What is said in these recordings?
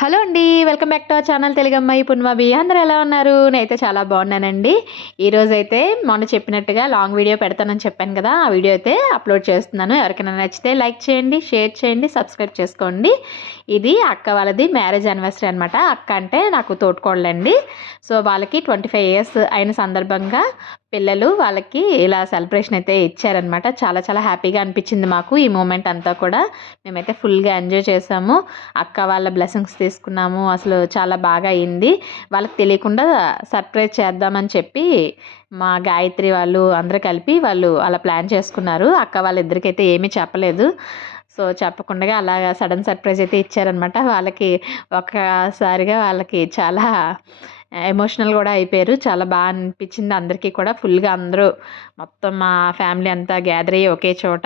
Hello అండి welcome back to our channel తెలుగమ్మాయి పున్మబి అందరూ ఎలా ఉన్నారు? నేనైతే చాలా బాగున్నానండి. ఈరోజు అయితే మొన్న చెప్పినట్టుగా లాంగ్ వీడియో పెడతానని చెప్పాను కదా ఆ వీడియో అయితే అప్లోడ్ చేస్తున్నాను. ఎవరికైనా నచ్చితే లైక్ చేయండి షేర్ చేయండి సబ్స్క్రైబ్ చేసుకోండి. ఇది అక్క వాళ్ళది మ్యారేజ్ యానివర్సరీ అనమాట అక్క అంటే నాకు తోడుకోళ్ళండి సో వాళ్ళకి ట్వంటీ ఫైవ్ ఇయర్స్ అయిన సందర్భంగా పిల్లలు వాళ్ళకి ఇలా సెలబ్రేషన్ అయితే ఇచ్చారనమాట చాలా చాలా హ్యాపీగా అనిపించింది మాకు ఈ మూమెంట్ అంతా కూడా. మేమైతే ఫుల్గా ఎంజాయ్ చేసాము. అక్క వాళ్ళ బ్లెస్సింగ్స్ తీసుకున్నాము. అసలు చాలా బాగా అయింది. వాళ్ళకి తెలియకుండా సర్ప్రైజ్ చేద్దామని చెప్పి మా గాయత్రి వాళ్ళు అందరూ కలిపి వాళ్ళు అలా ప్లాన్ చేసుకున్నారు. అక్క వాళ్ళిద్దరికైతే ఏమీ చెప్పలేదు. సో చెప్పకుండా అలాగా సడన్ సర్ప్రైజ్ అయితే ఇచ్చారనమాట వాళ్ళకి ఒక్కసారిగా వాళ్ళకి చాలా ఎమోషనల్ కూడా అయిపోయారు. చాలా బాగా అనిపించింది అందరికీ కూడా. ఫుల్గా అందరూ మొత్తం మా ఫ్యామిలీ అంతా గ్యాదర్ అయ్యి ఒకే చోట.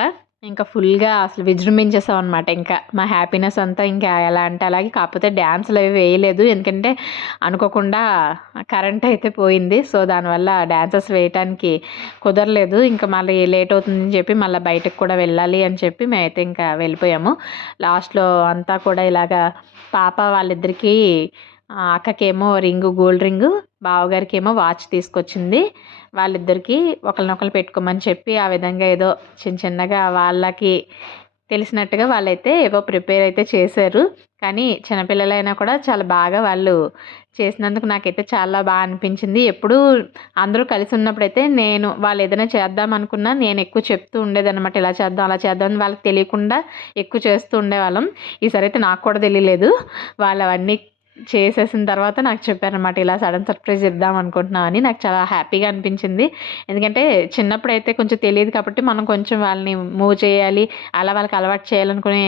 ఇంకా ఫుల్గా అసలు విజృంభించేసాం అనమాట ఇంకా మా హ్యాపీనెస్ అంతా ఇంకా ఎలా అంటే అలాగే కాకపోతే డ్యాన్స్లు అవి వేయలేదు. ఎందుకంటే అనుకోకుండా కరెంట్ అయితే పోయింది. సో దానివల్ల డ్యాన్సెస్ వేయటానికి కుదరలేదు. ఇంకా మళ్ళీ లేట్ అవుతుందని చెప్పి మళ్ళీ బయటకు కూడా వెళ్ళాలి అని చెప్పి మేమైతే ఇంకా వెళ్ళిపోయాము. లాస్ట్లో అంతా కూడా ఇలాగా పాప వాళ్ళిద్దరికీ అక్కకేమో రింగు గోల్డ్ రింగు. బావగారికి ఏమో వాచ్ తీసుకొచ్చింది. వాళ్ళిద్దరికీ ఒకరినొకరు పెట్టుకోమని చెప్పి ఆ విధంగా ఏదో చిన్న చిన్నగా వాళ్ళకి తెలిసినట్టుగా వాళ్ళైతే ఏవో ప్రిపేర్ అయితే చేశారు. కానీ చిన్నపిల్లలైనా కూడా చాలా బాగా వాళ్ళు చేసినందుకు నాకైతే చాలా బాగా అనిపించింది. ఎప్పుడు అందరూ కలిసి ఉన్నప్పుడైతే నేను వాళ్ళు ఏదైనా చేద్దాం అనుకున్నా నేను ఎక్కువ చెప్తూ ఉండేదన్నమాట. ఇలా చేద్దాం అలా చేద్దాం అని వాళ్ళకి తెలియకుండా ఎక్కువ చేస్తూ ఉండేవాళ్ళం. ఈసారి అయితే నాకు కూడా తెలియలేదు. వాళ్ళు అవన్నీ చేసేసిన తర్వాత నాకు చెప్పారనమాట ఇలా సడన్ సర్ప్రైజ్ ఇద్దాం అనుకుంటున్నాం అని. నాకు చాలా హ్యాపీగా అనిపించింది. ఎందుకంటే చిన్నప్పుడు అయితే కొంచెం తెలియదు కాబట్టి మనం కొంచెం వాళ్ళని మూవ్ చేయాలి అలా వాళ్ళకి అలవాటు చేయాలనుకునే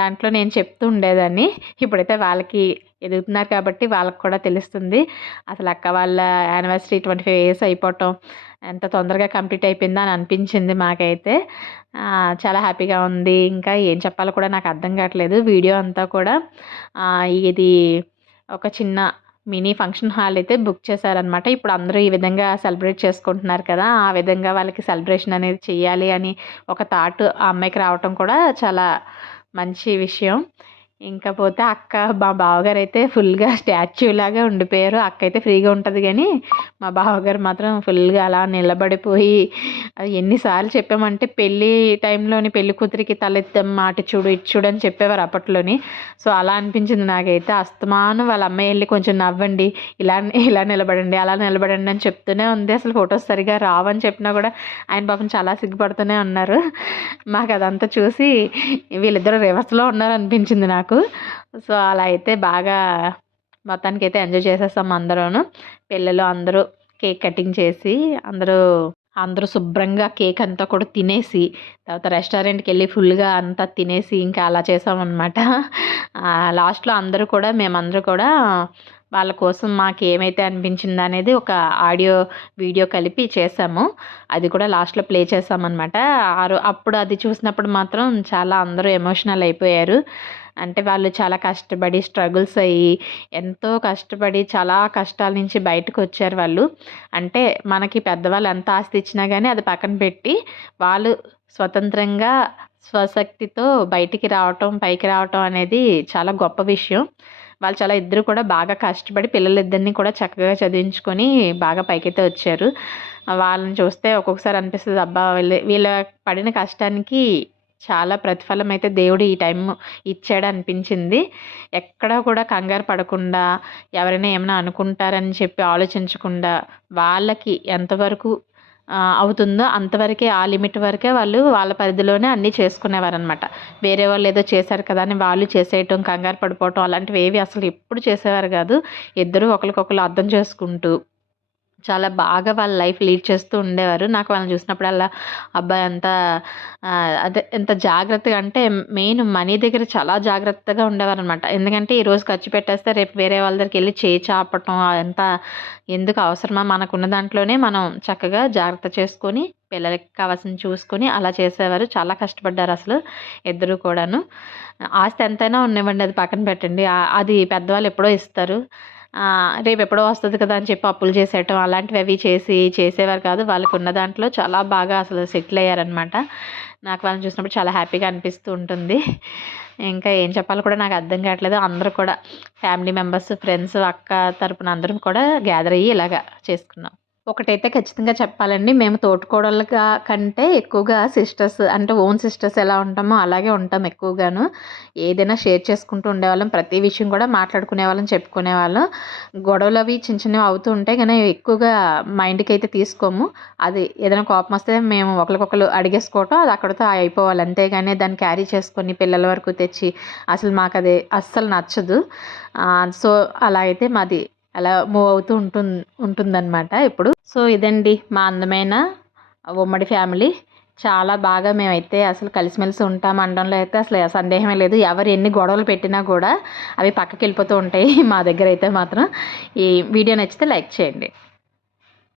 దాంట్లో నేను చెప్తూ ఉండేదాన్ని. ఇప్పుడైతే వాళ్ళకి ఎదుగుతున్నారు కాబట్టి వాళ్ళకి కూడా తెలుస్తుంది. అసలు అక్క వాళ్ళ యానివర్సరీ ట్వంటీ ఫైవ్ ఇయర్స్ అయిపోవటం ఎంత తొందరగా కంప్లీట్ అయిపోయిందా అని అనిపించింది మాకైతే. చాలా హ్యాపీగా ఉంది. ఇంకా ఏం చెప్పాలో కూడా నాకు అర్థం కావట్లేదు. వీడియో అంతా కూడా ఇది ఒక చిన్న మినీ ఫంక్షన్ హాల్ అయితే బుక్ చేశారనమాట ఇప్పుడు అందరూ ఈ విధంగా సెలబ్రేట్ చేసుకుంటున్నారు కదా ఆ విధంగా వాళ్ళకి సెలబ్రేషన్ అనేది చేయాలి అని ఒక థాట్ ఆ అమ్మాయికి రావటం కూడా చాలా మంచి విషయం. ఇంకా పోతే అక్క మా బావగారు అయితే ఫుల్గా స్టాచ్యూ లాగా ఉండిపోయారు. అక్క అయితే ఫ్రీగా ఉంటుంది కానీ మా బావగారు మాత్రం ఫుల్గా అలా నిలబడిపోయి ఎన్నిసార్లు చెప్పామంటే పెళ్ళి టైంలోని పెళ్ళి కూతురికి తలెత్తాం మాట చూడు ఇటు చూడు అని చెప్పేవారు అప్పట్లోని. సో అలా అనిపించింది నాకైతే. అస్తమానం వాళ్ళ అమ్మాయి వెళ్ళి కొంచెం నవ్వండి ఇలా ఇలా నిలబడండి అలా నిలబడండి అని చెప్తూనే ఉంది. అసలు ఫొటోస్ సరిగా రావని చెప్పినా కూడా ఆయన పాపం చాలా సిగ్గుపడుతూనే ఉన్నారు. మాకు అదంతా చూసి వీళ్ళిద్దరు రివర్స్లో ఉన్నారు అనిపించింది నాకు. నాకు. సో అలా అయితే బాగా మొత్తానికి అయితే ఎంజాయ్ చేసేస్తాం అందరూ పిల్లలు అందరూ కేక్ కటింగ్ చేసి అందరూ అందరూ శుభ్రంగా కేక్ అంతా కూడా తినేసి తర్వాత రెస్టారెంట్కి వెళ్ళి ఫుల్గా అంతా తినేసి ఇంకా అలా చేసామన్నమాట. లాస్ట్లో అందరూ కూడా మేమందరూ కూడా వాళ్ళ కోసం మాకు ఏమైతే అనిపించింది అనేది ఒక ఆడియో వీడియో కలిపి చేసాము. అది కూడా లాస్ట్లో ప్లే చేసామన్నమాట. అప్పుడు అది చూసినప్పుడు మాత్రం చాలా అందరూ ఎమోషనల్ అయిపోయారు. అంటే వాళ్ళు చాలా కష్టపడి స్ట్రగుల్స్ అయ్యి ఎంతో కష్టపడి చాలా కష్టాల నుంచి బయటకు వచ్చారు వాళ్ళు. అంటే మనకి పెద్దవాళ్ళు ఎంత ఆస్తి ఇచ్చినా కానీ అది పక్కన పెట్టి వాళ్ళు స్వతంత్రంగా స్వశక్తితో బయటికి రావటం పైకి రావటం అనేది చాలా గొప్ప విషయం. వాళ్ళు చాలా ఇద్దరు కూడా బాగా కష్టపడి పిల్లలిద్దరిని కూడా చక్కగా చదివించుకొని బాగా పైకైతే వచ్చారు. వాళ్ళని చూస్తే ఒక్కొక్కసారి అనిపిస్తుంది అబ్బా వీళ్ళ వీళ్ళ పడిన కష్టానికి చాలా ప్రతిఫలం అయితే దేవుడు ఈ టైం ఇచ్చాడు అనిపించింది ఎక్కడ కూడా కంగారు పడకుండా ఎవరైనా ఏమైనా అనుకుంటారని చెప్పి ఆలోచించకుండా వాళ్ళకి ఎంతవరకు అవుతుందో అంతవరకే ఆ లిమిట్ వరకే వాళ్ళు వాళ్ళ పరిధిలోనే అన్నీ చేసుకునేవారనమాట వేరే వాళ్ళు ఏదో చేశారు కదా అని వాళ్ళు చేసేయటం కంగారు పడిపోవటం అలాంటివి ఏవి అసలు ఎప్పుడు చేసేవారు కాదు. ఇద్దరు ఒకరికొకరు అర్థం చేసుకుంటూ చాలా బాగా వాళ్ళ లైఫ్ లీడ్ చేస్తూ ఉండేవారు. నాకు వాళ్ళని చూసినప్పుడల్లా అబ్బాయి అంత అదే ఎంత జాగ్రత్తగా అంటే మెయిన్ మనీ దగ్గర చాలా జాగ్రత్తగా ఉండేవారు అనమాట ఎందుకంటే ఈరోజు ఖర్చు పెట్టేస్తే రేపు వేరే వాళ్ళ దగ్గరికి వెళ్ళి చేయి చాపటం అంత ఎందుకు అవసరమా మనకున్న దాంట్లోనే మనం చక్కగా జాగ్రత్త చేసుకొని పిల్లలకి కావాల్సిన చూసుకొని అలా చేసేవారు. చాలా కష్టపడ్డారు అసలు ఇద్దరు కూడాను. ఆస్తి ఎంతైనా ఉన్నవ్వండి అది పక్కన పెట్టండి. అది పెద్దవాళ్ళు ఎప్పుడో ఇస్తారు. రేపు ఎప్పుడో వస్తుంది కదా అని చెప్పి అప్పులు చేసేయటం అలాంటివి అవి చేసి చేసేవారు కాదు. వాళ్ళకు ఉన్న దాంట్లో చాలా బాగా అసలు సెటిల్ అయ్యారనమాట నాకు వాళ్ళని చూసినప్పుడు చాలా హ్యాపీగా అనిపిస్తూ ఉంటుంది. ఇంకా ఏం చెప్పాలో కూడా నాకు అర్థం కావట్లేదు. అందరూ కూడా ఫ్యామిలీ మెంబర్స్ ఫ్రెండ్స్ అక్క తరపున అందరం కూడా గ్యాదర్ అయ్యి ఇలాగా చేసుకున్నాం. ఒకటైతే ఖచ్చితంగా చెప్పాలండి. మేము తోటికోడళ్ళగా కంటే ఎక్కువగా సిస్టర్స్ అంటే ఓన్ సిస్టర్స్ ఎలా ఉంటామో అలాగే ఉంటాం ఎక్కువగాను. ఏదైనా షేర్ చేసుకుంటూ ఉండేవాళ్ళం. ప్రతి విషయం కూడా మాట్లాడుకునే వాళ్ళం చెప్పుకునే వాళ్ళం. గొడవలు అవి చిన్న చిన్నవి అవుతూ ఉంటాయి కానీ ఎక్కువగా మైండ్కి అయితే తీసుకోము. అది ఏదైనా కోపం వస్తే మేము ఒకరికొకరు అడిగేసుకోవటం అది అక్కడితో అయిపోవాలి. అంతేగాని దాన్ని క్యారీ చేసుకొని పిల్లల వరకు తెచ్చి అసలు మాకు అది అస్సలు నచ్చదు. సో అలా అయితే మాది అలా మూవ్ అవుతూ ఉంటుంది ఉంటుందన్నమాట ఇప్పుడు. సో ఇదండి మా అందమైన ఉమ్మడి ఫ్యామిలీ. చాలా బాగా మేమైతే అసలు కలిసిమెలిసి ఉంటాం అనడంలో అయితే అసలు సందేహమే లేదు. ఎవరు ఎన్ని గొడవలు పెట్టినా కూడా అవి పక్కకి వెళ్ళిపోతూ ఉంటాయి. మా దగ్గర అయితే మాత్రం ఈ వీడియో నచ్చితే లైక్ చేయండి.